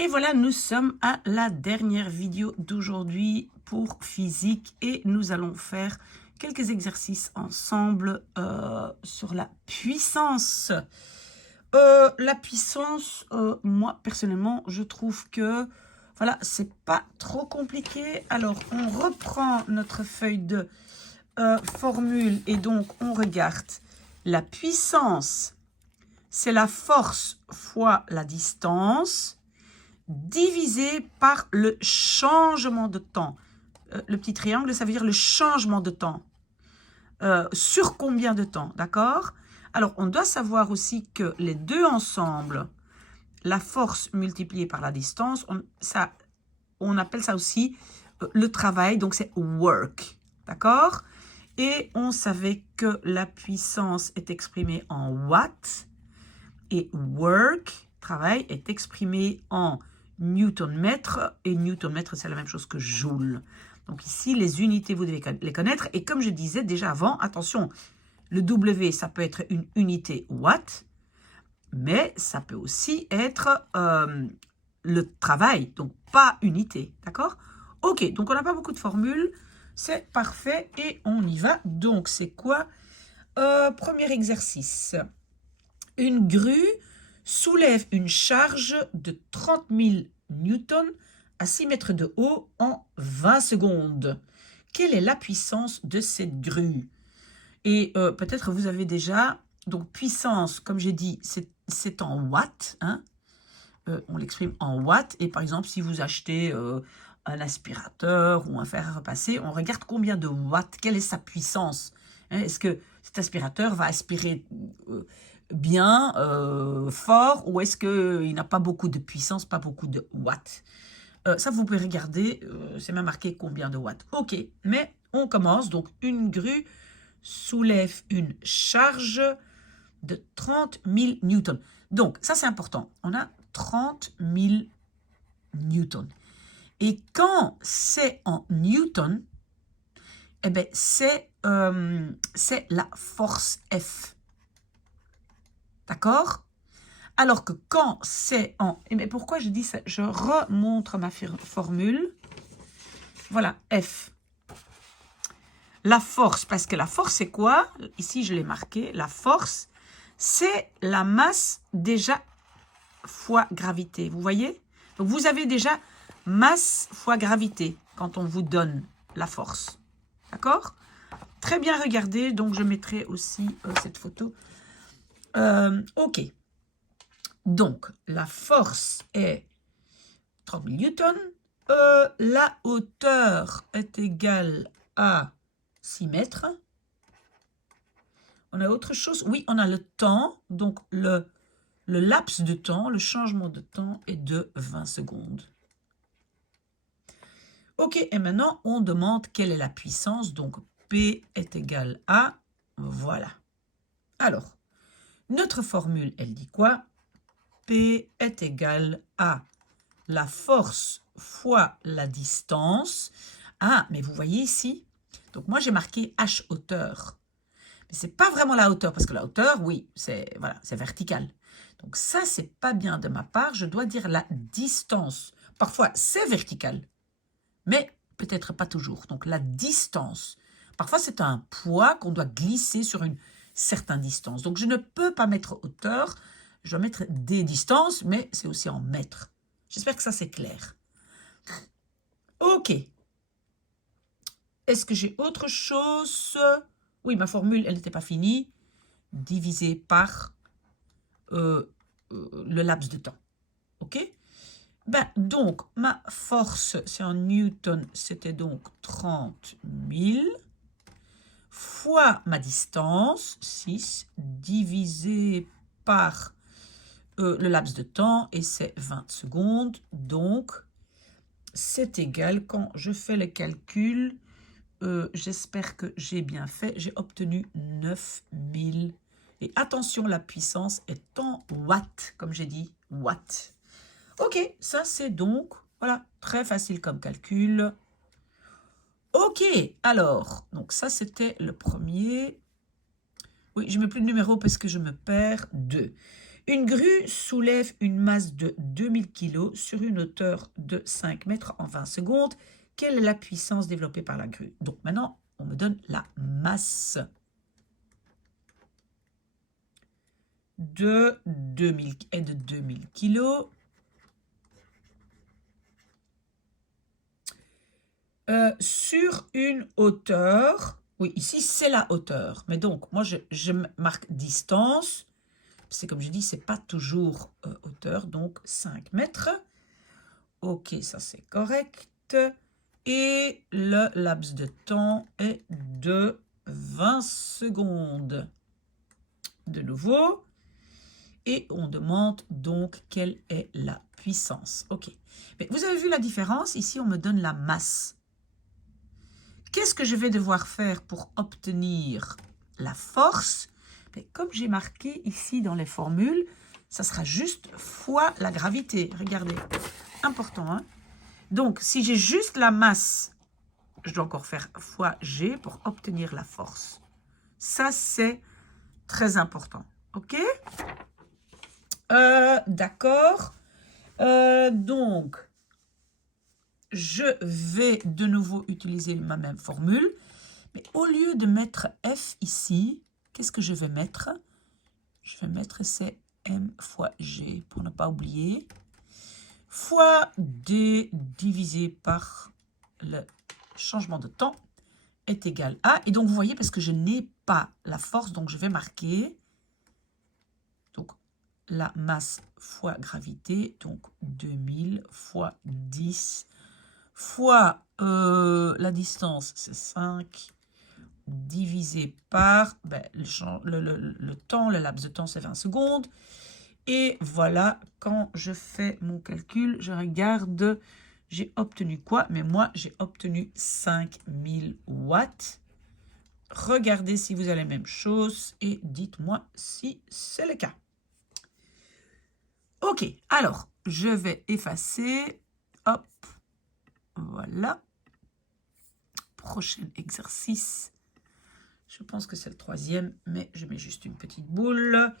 Et voilà, nous sommes à la dernière vidéo d'aujourd'hui pour physique et nous allons faire quelques exercices ensemble sur la puissance. La puissance, moi personnellement, je trouve que voilà, c'est pas trop compliqué. Alors, on reprend notre feuille de formule et donc on regarde la puissance, c'est la force fois la distance divisé par le changement de temps. Le petit triangle, ça veut dire le changement de temps. Sur combien de temps, d'accord? Alors, on doit savoir aussi que les deux ensemble, la force multipliée par la distance, on appelle ça aussi le travail, donc c'est work, d'accord? Et on savait que la puissance est exprimée en watts et work, travail, est exprimé en newton-mètre, et newton-mètre, c'est la même chose que joule. Donc ici, les unités, vous devez les connaître. Et comme je disais déjà avant, attention, le W, ça peut être une unité watt, mais ça peut aussi être le travail, donc pas unité, d'accord? Ok, donc on n'a pas beaucoup de formules, c'est parfait, et on y va. Donc c'est quoi? Premier exercice. Une grue soulève une charge de 30 000 newtons à 6 mètres de haut en 20 secondes. Quelle est la puissance de cette grue? Et peut-être vous avez déjà, donc puissance, comme j'ai dit, c'est en watts, hein? On l'exprime en watts. Et par exemple, si vous achetez un aspirateur ou un fer à repasser, on regarde combien de watts, quelle est sa puissance. Hein? Est-ce que cet aspirateur va aspirer bien, fort, ou est-ce qu'il n'a pas beaucoup de puissance, pas beaucoup de watts? Ça, vous pouvez regarder, c'est même marqué combien de watts. Ok, mais on commence. Donc, une grue soulève une charge de 30 000 newtons. Donc, ça, c'est important. On a 30 000 newtons. Et quand c'est en newtons, eh bien, c'est la force F. D'accord? Alors que quand c'est en... Mais pourquoi je dis ça? Je remontre ma formule. Voilà, F. La force, parce que la force, c'est quoi? Ici, je l'ai marqué. La force, c'est la masse déjà fois gravité. Vous voyez? Donc, vous avez déjà masse fois gravité quand on vous donne la force. D'accord? Très bien regardé. Donc, je mettrai aussi cette photo. Ok. Donc, la force est 30 000 newtons. La hauteur est égale à 6 mètres. On a autre chose? Oui, on a le temps. Donc, le laps de temps, le changement de temps est de 20 secondes. Ok, et maintenant, on demande quelle est la puissance. Donc, P est égal à... Voilà. Alors, notre formule, elle dit quoi? P est égal à la force fois la distance. Ah, mais vous voyez ici, donc moi j'ai marqué H hauteur. Mais ce n'est pas vraiment la hauteur, parce que la hauteur, oui, c'est voilà, c'est vertical. Donc ça, c'est pas bien de ma part. Je dois dire la distance. Parfois, c'est vertical, mais peut-être pas toujours. Donc la distance. Parfois, c'est un poids qu'on doit glisser sur une certaine distance. Donc je ne peux pas mettre hauteur. Je dois mettre des distances, mais c'est aussi en mètres. J'espère que ça, c'est clair. Ok. Est-ce que j'ai autre chose? Oui, ma formule, elle n'était pas finie. Divisé par le laps de temps. Ok? Ben, donc, ma force, c'est en newton, c'était donc 30 000, fois ma distance, 6, divisé par le laps de temps, et c'est 20 secondes. Donc, c'est égal, quand je fais le calcul, j'espère que j'ai bien fait, j'ai obtenu 9000. Et attention, la puissance est en watts, comme j'ai dit, watts. Ok, ça c'est donc, voilà, très facile comme calcul. Ok, alors, donc ça c'était le premier. Oui, je ne mets plus de numéro parce que je me perds. 2. Une grue soulève une masse de 2000 kg sur une hauteur de 5 mètres en 20 secondes. Quelle est la puissance développée par la grue? Donc maintenant, on me donne la masse de 2000 kg. Sur une hauteur, oui, ici c'est la hauteur, mais donc moi je marque distance, c'est comme je dis, c'est pas toujours hauteur, donc 5 mètres. Ok, ça c'est correct. Et le laps de temps est de 20 secondes. De nouveau. Et on demande donc quelle est la puissance. Ok. Mais vous avez vu la différence? Ici, on me donne la masse. Qu'est-ce que je vais devoir faire pour obtenir la force? Mais comme j'ai marqué ici dans les formules, ça sera juste fois la gravité. Regardez, important, hein? Donc, si j'ai juste la masse, je dois encore faire fois G pour obtenir la force. Ça, c'est très important. OK? D'accord. Donc, je vais de nouveau utiliser ma même formule. Mais au lieu de mettre F ici, qu'est-ce que je vais mettre? Je vais mettre c'est M fois G pour ne pas oublier. Fois D divisé par le changement de temps est égal à. Et donc, vous voyez, parce que je n'ai pas la force, donc je vais marquer donc, la masse fois gravité, donc 2000 fois 10 fois la distance, c'est 5, divisé par le temps, le laps de temps, c'est 20 secondes. Et voilà, quand je fais mon calcul, je regarde, j'ai obtenu quoi? Mais moi, j'ai obtenu 5000 watts. Regardez si vous avez la même chose et dites-moi si c'est le cas. Ok, alors, je vais effacer. Hop, voilà. Prochain exercice. Je pense que c'est le 3e, mais je mets juste une petite boule.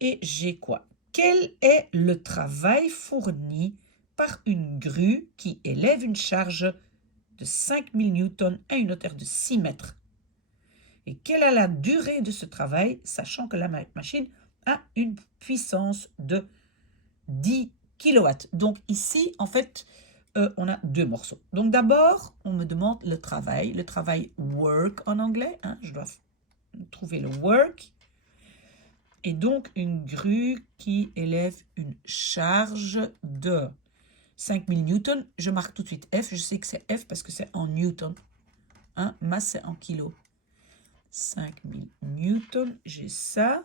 Et j'ai quoi? Quel est le travail fourni par une grue qui élève une charge de 5000 newtons à une hauteur de 6 mètres? Et quelle est la durée de ce travail, sachant que la machine a une puissance de 10 kW? Donc ici, en fait, on a 2 morceaux. Donc d'abord, on me demande le travail work en anglais. Hein, je dois trouver le work. Et donc, une grue qui élève une charge de 5000 newtons. Je marque tout de suite F. Je sais que c'est F parce que c'est en newton. Hein, masse, c'est en kilo. 5000 newtons, j'ai ça.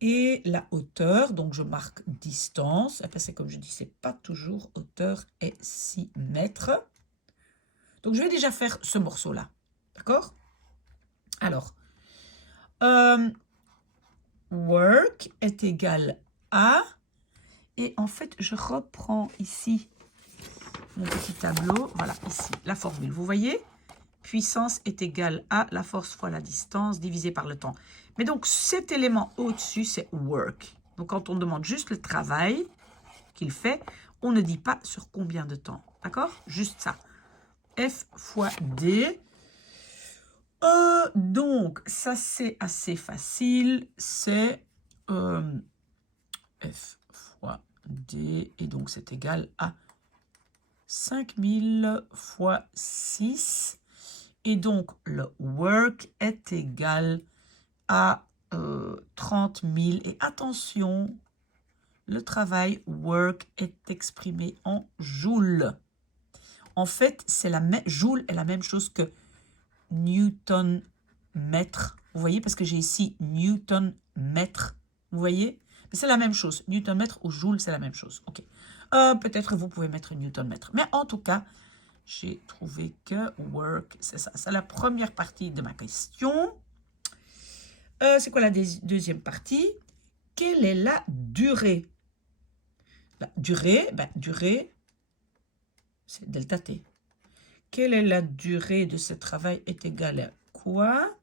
Et la hauteur, donc je marque distance. Enfin, c'est comme je dis, c'est pas toujours hauteur et 6 mètres. Donc, je vais déjà faire ce morceau-là. D'accord? Alors, work est égal à, et en fait, je reprends ici mon petit tableau, voilà, ici, la formule, vous voyez, puissance est égale à la force fois la distance divisé par le temps. Mais donc, cet élément au-dessus, c'est work. Donc, quand on demande juste le travail qu'il fait, on ne dit pas sur combien de temps, d'accord? Juste ça. F fois D. Donc, ça, c'est assez facile. C'est F fois D. Et donc, c'est égal à 5000 fois 6. Et donc, le work est égal à 30 000. Et attention, le travail work est exprimé en joules. En fait, joule est la même chose que Newton mètre. Vous voyez, parce que j'ai ici Newton mètre. Vous voyez? C'est la même chose. Newton mètre ou joule, c'est la même chose. Ok. Peut-être vous pouvez mettre Newton mètre. Mais en tout cas, j'ai trouvé que work, c'est ça. C'est la première partie de ma question. C'est quoi la deuxième partie? Quelle est la durée? La durée, durée, c'est delta T. Quelle est la durée de ce travail est égale à quoi?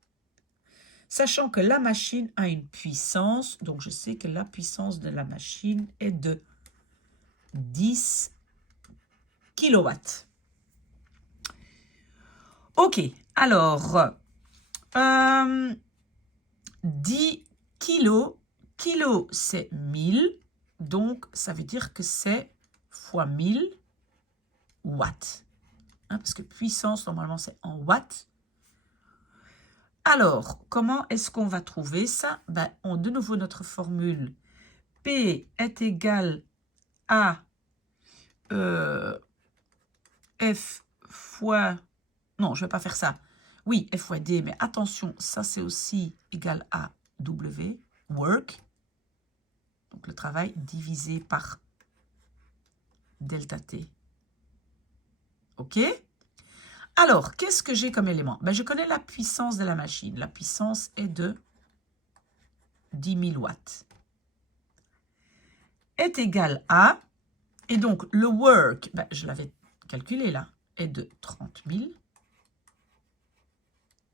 sachant que la machine a une puissance, donc je sais que la puissance de la machine est de 10 kilowatts. Ok, alors, 10 kilos, kilo c'est 1000, donc ça veut dire que c'est fois 1000 watts. Hein, parce que puissance, normalement, c'est en watts. Alors, comment est-ce qu'on va trouver ça? Ben, de nouveau, notre formule P est égal à F fois... Non, je ne vais pas faire ça. Oui, F fois D, mais attention, ça c'est aussi égal à W, work. Donc le travail divisé par delta T. OK? Alors, qu'est-ce que j'ai comme élément? Ben, je connais la puissance de la machine. La puissance est de 10 000 watts. Est égal à, et donc le work, ben, je l'avais calculé là, est de 30 000.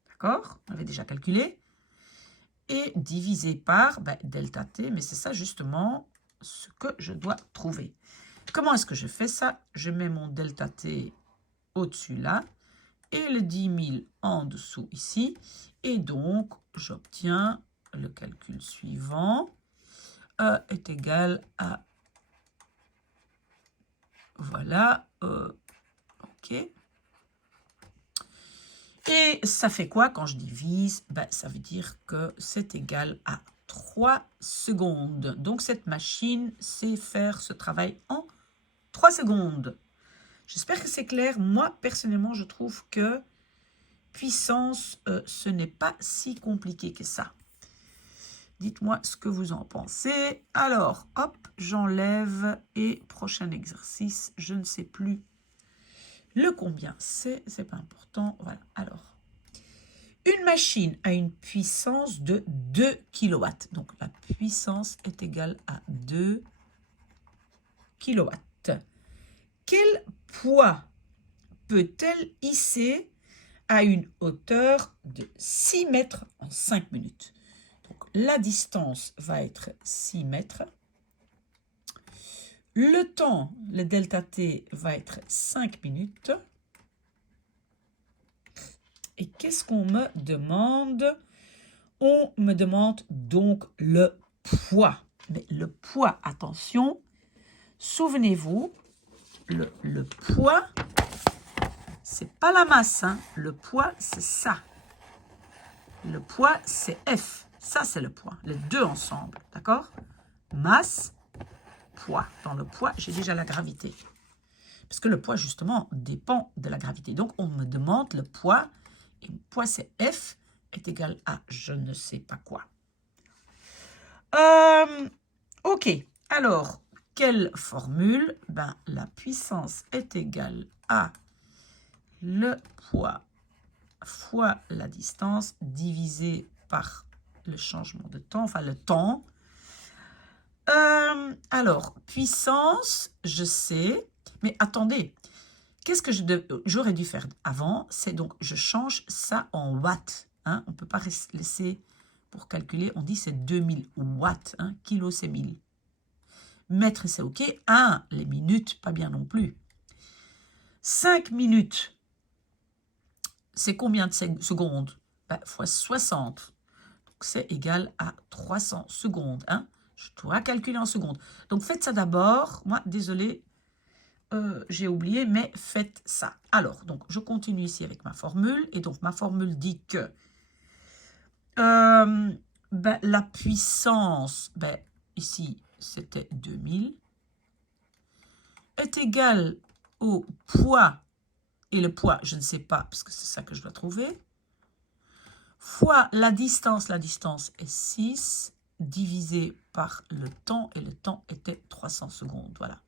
D'accord? On avait déjà calculé. Et divisé par delta T, mais c'est ça justement ce que je dois trouver. Comment est-ce que je fais ça? Je mets mon delta T au-dessus là, et le 10 000 en dessous ici, et donc j'obtiens le calcul suivant, est égal à, voilà, ok. Et ça fait quoi quand je divise? Ben, ça veut dire que c'est égal à 3 secondes. Donc cette machine sait faire ce travail en 3 secondes. J'espère que c'est clair. Moi, personnellement, je trouve que puissance, ce n'est pas si compliqué que ça. Dites-moi ce que vous en pensez. Alors, hop, j'enlève et prochain exercice, je ne sais plus le combien c'est pas important. Voilà, alors, une machine a une puissance de 2 kW. Donc, la puissance est égale à 2 kW. Quel poids peut-elle hisser à une hauteur de 6 mètres en 5 minutes? Donc, la distance va être 6 mètres. Le temps, le delta T, va être 5 minutes. Et qu'est-ce qu'on me demande? On me demande donc le poids. Mais le poids, attention, souvenez-vous, le poids, c'est pas la masse, hein. Le poids, c'est ça. Le poids, c'est F. Ça, c'est le poids. Les deux ensemble, d'accord? Masse, poids. Dans le poids, j'ai déjà la gravité. Parce que le poids, justement, dépend de la gravité. Donc, on me demande le poids. Et le poids, c'est F, est égal à je ne sais pas quoi. Ok. Alors, quelle formule? Ben, la puissance est égale à le poids fois la distance divisé par le changement de temps, enfin le temps. Alors, puissance, je sais, mais attendez, qu'est-ce que j'aurais dû faire avant? C'est donc, je change ça en watts. Hein? On ne peut pas laisser, pour calculer, on dit c'est 2000 watts. Hein? Kilo, c'est 1000. Mètre, c'est OK. Les minutes, pas bien non plus. 5 minutes, c'est combien de secondes? Fois 60. Donc, c'est égal à 300 secondes. Hein? Je dois calculer en secondes. Donc, faites ça d'abord. Moi, désolé, j'ai oublié, mais faites ça. Alors, donc, je continue ici avec ma formule. Et donc, ma formule dit que la puissance, ici, c'était 2000, est égale au poids. Et le poids, je ne sais pas, parce que c'est ça que je dois trouver. Fois la distance est 6, divisé par le temps, et le temps était 300 secondes. Voilà.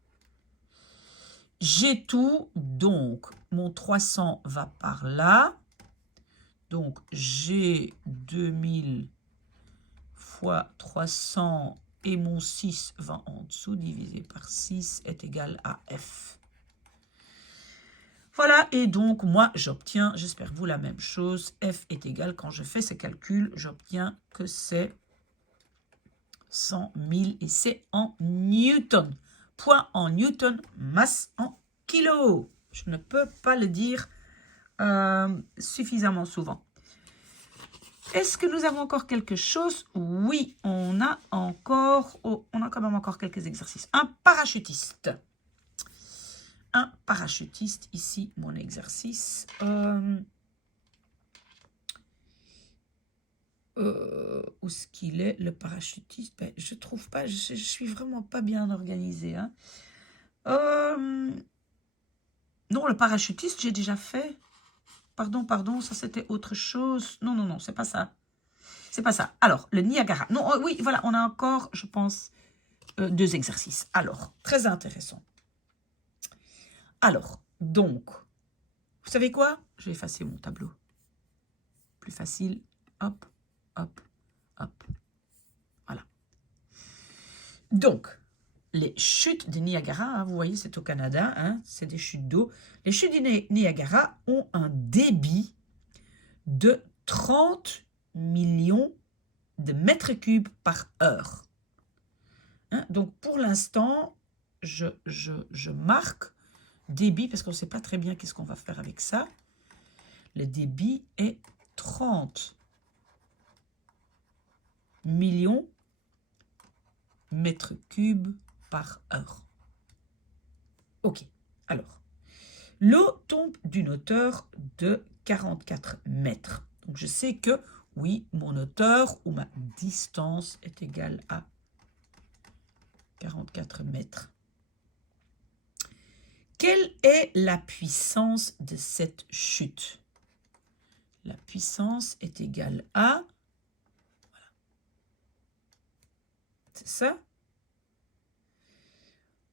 J'ai tout, donc mon 300 va par là. Donc j'ai 2000 fois 300 et mon 6 va en dessous, divisé par 6 est égal à F. Voilà, et donc moi j'obtiens, j'espère vous la même chose, F est égal, quand je fais ces calculs, j'obtiens que c'est 100 000 et c'est en newton. Poids en newton, masse en kilo. Je ne peux pas le dire suffisamment souvent. Est-ce que nous avons encore quelque chose? Oui, on a encore, on a quand même encore quelques exercices. Un parachutiste. Un parachutiste, ici mon exercice. Où est-ce qu'il est, le parachutiste? Ben, je trouve pas, je suis vraiment pas bien organisée. Hein. Non, le parachutiste, j'ai déjà fait. Pardon, ça c'était autre chose. Non, c'est pas ça. C'est pas ça. Alors, le Niagara. Non, oui, voilà, on a encore, je pense, 2 exercices. Alors, très intéressant. Alors, donc, vous savez quoi? Je vais effacer mon tableau. Plus facile. Hop, hop, hop. Voilà. Donc, les chutes du Niagara, hein, vous voyez, c'est au Canada, hein, c'est des chutes d'eau. Les chutes du Niagara ont un débit de 30 millions de mètres cubes par heure. Hein, donc, pour l'instant, je marque débit, parce qu'on ne sait pas très bien qu'est-ce qu'on va faire avec ça. Le débit est 30 millions de mètres cubes par heure. Ok, alors, l'eau tombe d'une hauteur de 44 mètres. Donc, je sais que, oui, mon hauteur ou ma distance est égale à 44 mètres. Quelle est la puissance de cette chute? La puissance est égale à... Voilà. C'est ça?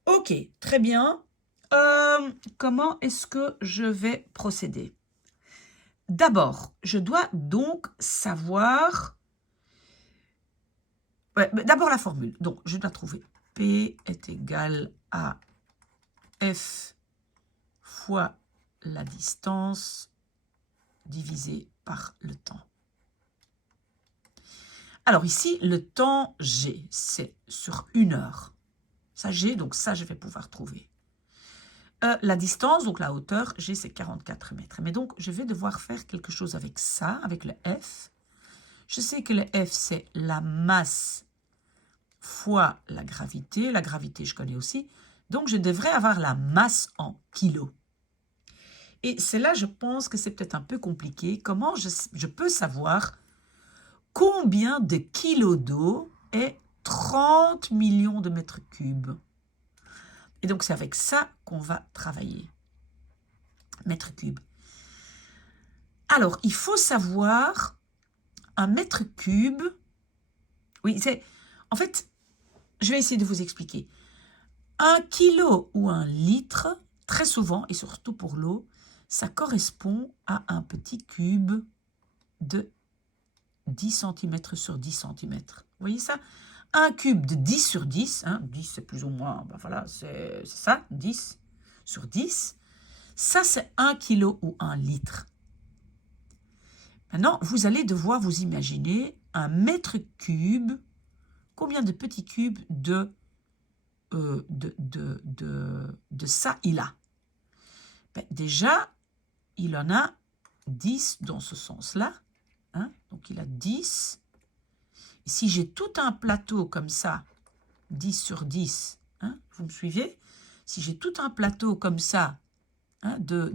Ok, très bien. Comment est-ce que je vais procéder? D'abord, je dois donc savoir... Ouais, d'abord la formule. Donc, je dois trouver P est égal à F fois la distance divisé par le temps. Alors ici, le temps G, c'est sur 1 heure. Ça G, donc ça, je vais pouvoir trouver. La distance, donc la hauteur, G, c'est 44 mètres. Mais donc, je vais devoir faire quelque chose avec ça, avec le F. Je sais que le F, c'est la masse fois la gravité. La gravité, je connais aussi. Donc, je devrais avoir la masse en kilos. Et c'est là, je pense que c'est peut-être un peu compliqué. Comment je peux savoir combien de kilos d'eau est 30 millions de mètres cubes? Et donc, c'est avec ça qu'on va travailler. Mètre cube. Alors, il faut savoir un mètre cube. Oui, c'est... En fait, je vais essayer de vous expliquer. 1 kilo ou 1 litre, très souvent, et surtout pour l'eau, ça correspond à un petit cube de 10 cm sur 10 cm. Vous voyez ça? Un cube de 10 sur 10, hein, 10 c'est plus ou moins, ben voilà, c'est ça, 10 sur 10. Ça, c'est 1 kilo ou 1 litre. Maintenant, vous allez devoir vous imaginer un mètre cube, combien de petits cubes de ça il a. Ben, déjà, il en a 10 dans ce sens-là. Hein? Donc, il a 10. Et si j'ai tout un plateau comme ça, 10 sur 10, hein, vous me suivez? Si j'ai tout un plateau comme ça, hein, de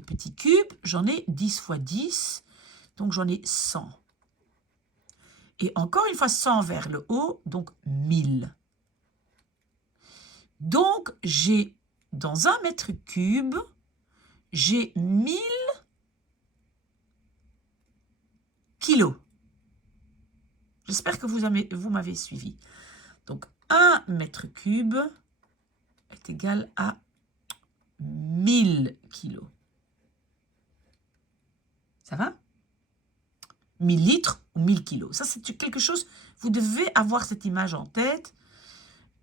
petits cubes, j'en ai 10 fois 10, donc j'en ai 100. Et encore une fois 100 vers le haut, donc 1000. Donc, j'ai, dans un mètre cube, j'ai 1000 kilos. J'espère que vous m'avez suivi. Donc, 1 mètre cube est égal à 1000 kilos. Ça va? 1000 litres ou 1000 kilos. Ça, c'est quelque chose, vous devez avoir cette image en tête.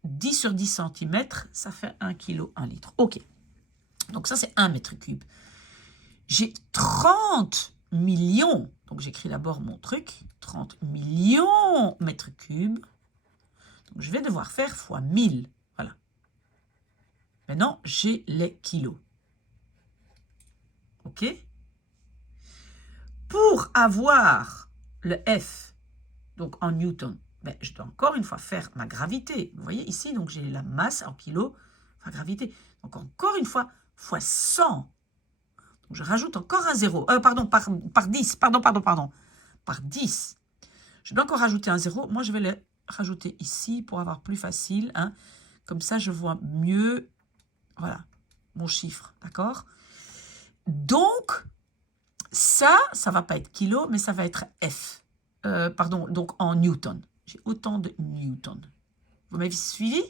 10 sur 10 cm, ça fait 1 kg, 1 litre. OK. Donc ça, c'est 1 mètre cube. J'ai 30 millions. Donc j'écris d'abord mon truc. 30 millions mètres cubes. Donc je vais devoir faire fois 1000. Voilà. Maintenant, j'ai les kilos. OK? Pour avoir le F, donc en newton, ben, je dois encore une fois faire ma gravité. Vous voyez ici, donc j'ai la masse en kilos, enfin gravité. Donc encore une fois, fois 100. Donc je rajoute encore un 0. Pardon, par 10. Pardon. Par 10. Je dois encore rajouter un 0. Moi, je vais le rajouter ici pour avoir plus facile. Hein. Comme ça, je vois mieux, voilà, mon chiffre. D'accord? Donc, ça ne va pas être kilo, mais ça va être F. Pardon, donc en newton. J'ai autant de newton. Vous m'avez suivi?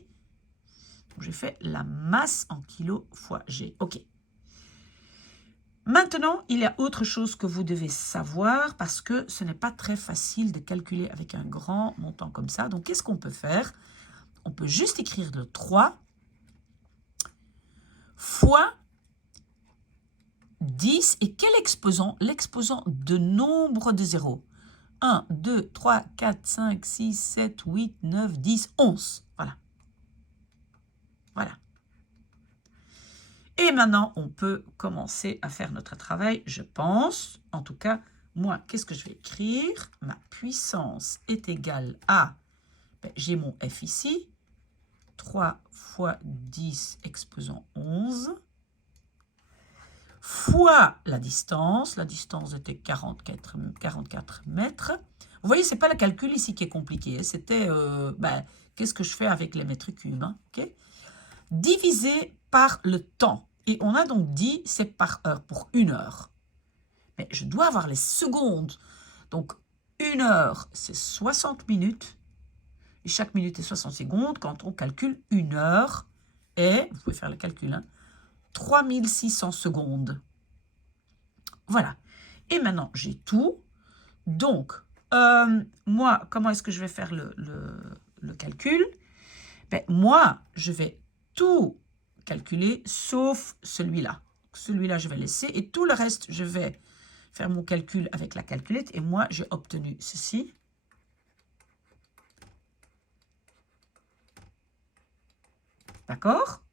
J'ai fait la masse en kilos fois G. OK. Maintenant, il y a autre chose que vous devez savoir parce que ce n'est pas très facile de calculer avec un grand montant comme ça. Donc, qu'est-ce qu'on peut faire? On peut juste écrire le 3 fois 10. Et quel exposant? L'exposant de nombre de zéros. 1, 2, 3, 4, 5, 6, 7, 8, 9, 10, 11. Voilà. Voilà. Et maintenant, on peut commencer à faire notre travail, je pense. En tout cas, moi, qu'est-ce que je vais écrire? Ma puissance est égale à, j'ai mon F ici, 3 fois 10 exposant 11, fois la distance était 44 mètres. Vous voyez, ce n'est pas le calcul ici qui est compliqué, c'était, qu'est-ce que je fais avec les mètres cubes, hein, okay? Divisé par le temps. Et on a donc dit, c'est par heure, pour 1 heure. Mais je dois avoir les secondes. Donc, 1 heure, c'est 60 minutes. Et chaque minute est 60 secondes. Quand on calcule 1 heure, et, vous pouvez faire le calcul, hein, 3600 secondes. Voilà. Et maintenant, j'ai tout. Donc, moi, comment est-ce que je vais faire le calcul? Moi, je vais tout calculer sauf celui-là. Celui-là, je vais laisser. Et tout le reste, je vais faire mon calcul avec la calculette. Et moi, j'ai obtenu ceci. D'accord?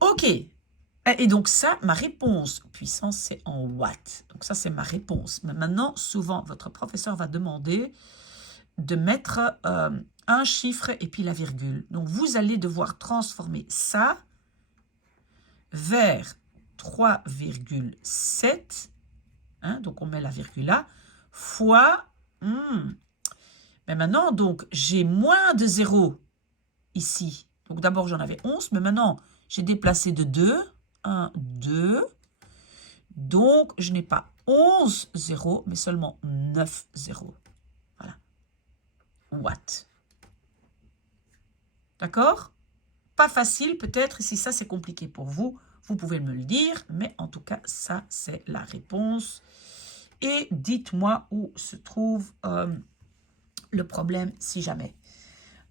OK. Et donc ça, ma réponse, puissance, c'est en watts. Donc ça, c'est ma réponse. Mais maintenant, souvent, votre professeur va demander de mettre un chiffre et puis la virgule. Donc, vous allez devoir transformer ça vers 3,7. Hein, donc, on met la virgule là. Fois... Mais maintenant, donc, j'ai moins de 0 ici. Donc, d'abord, j'en avais 11. Mais maintenant, j'ai déplacé de 2. 1, 2. Donc, je n'ai pas 11 zéros, mais seulement 9 zéros. Voilà. Watts. D'accord? Pas facile peut-être, si ça c'est compliqué pour vous, vous pouvez me le dire, mais en tout cas, ça c'est la réponse. Et dites-moi où se trouve le problème si jamais.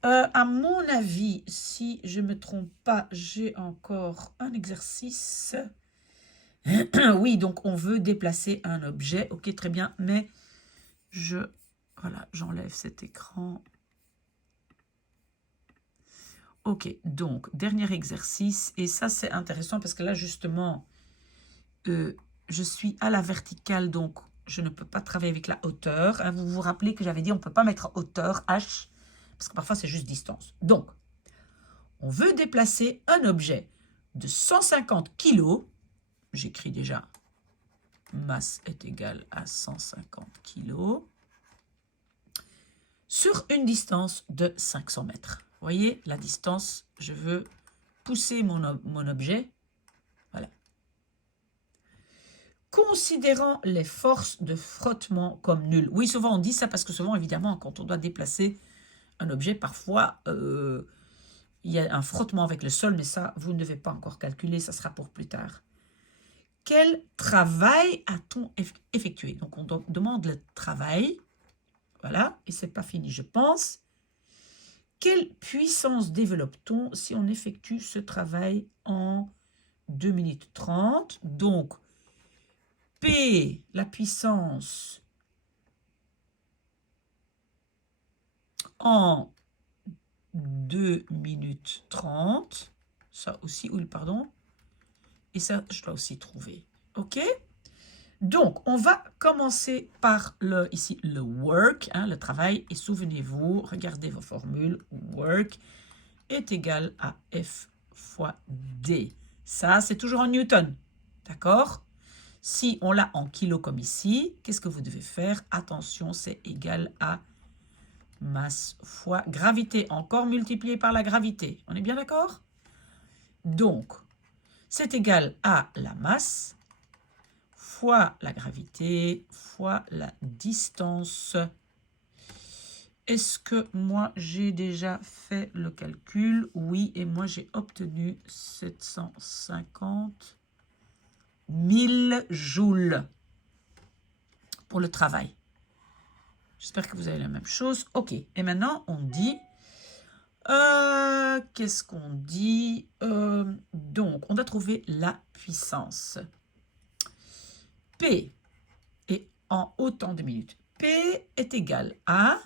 À mon avis, si je ne me trompe pas, j'ai encore un exercice. Oui, donc on veut déplacer un objet. Ok, très bien, mais voilà, j'enlève cet écran. Ok, donc, dernier exercice. Et ça, c'est intéressant parce que là, justement, je suis à la verticale, donc je ne peux pas travailler avec la hauteur. Hein, vous vous rappelez que j'avais dit on ne peut pas mettre hauteur, H, parce que parfois, c'est juste distance. Donc, on veut déplacer un objet de 150 kg. J'écris déjà, masse est égale à 150 kg. Sur une distance de 500 mètres. Vous voyez, la distance, je veux pousser mon objet. Voilà. Considérant les forces de frottement comme nulles. Oui, souvent on dit ça parce que souvent, évidemment, quand on doit déplacer un objet, parfois, il y a un frottement avec le sol, mais ça, vous ne devez pas encore calculer, ça sera pour plus tard. Quel travail a-t-on effectué? Donc, on demande le travail. Voilà, et c'est pas fini, je pense. Quelle puissance développe-t-on si on effectue ce travail en 2 minutes 30. Donc, P, la puissance, en 2 minutes 30. Ça aussi, oui, pardon. Et ça, je dois aussi trouver. OK? Donc, on va commencer par ici le work, hein, le travail. Et souvenez-vous, regardez vos formules. Work est égal à F fois D. Ça, c'est toujours en newton. D'accord? Si on l'a en kilos comme ici, qu'est-ce que vous devez faire? Attention, c'est égal à masse fois gravité. Encore multiplié par la gravité. On est bien d'accord? Donc, c'est égal à la masse fois la gravité fois la distance. Est-ce que moi, j'ai déjà fait le calcul? Oui, et moi, j'ai obtenu 750 000 joules pour le travail. J'espère que vous avez la même chose. OK, et maintenant, on dit... qu'est-ce qu'on dit? Donc, on va trouver la puissance. P est en autant de minutes. P est égal à...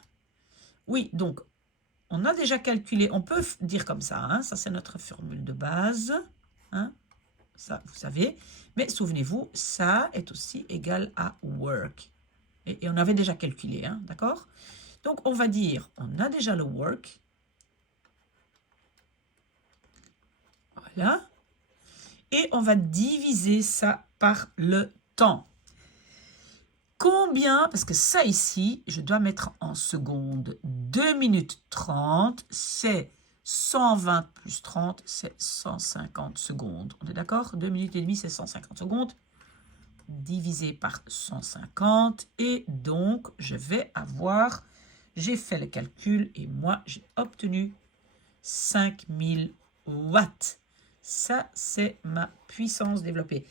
Oui, donc, on a déjà calculé, on peut dire comme ça, hein, ça c'est notre formule de base, hein, ça vous savez, mais souvenez-vous, ça est aussi égal à work. Et on avait déjà calculé, hein, d'accord? Donc, on va dire, on a déjà le work. Voilà. Et on va diviser ça par le temps. Combien, parce que ça ici, je dois mettre en secondes. 2 minutes 30, c'est 120 plus 30, c'est 150 secondes. On est d'accord? 2 minutes et demie, c'est 150 secondes. Divisé par 150. Et donc, je vais avoir, j'ai fait le calcul et moi, j'ai obtenu 5000 watts. Ça, c'est ma puissance développée.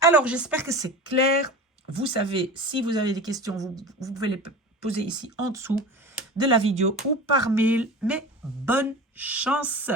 Alors, j'espère que c'est clair. Vous savez, si vous avez des questions, vous pouvez les poser ici en dessous de la vidéo ou par mail. Mais bonne chance!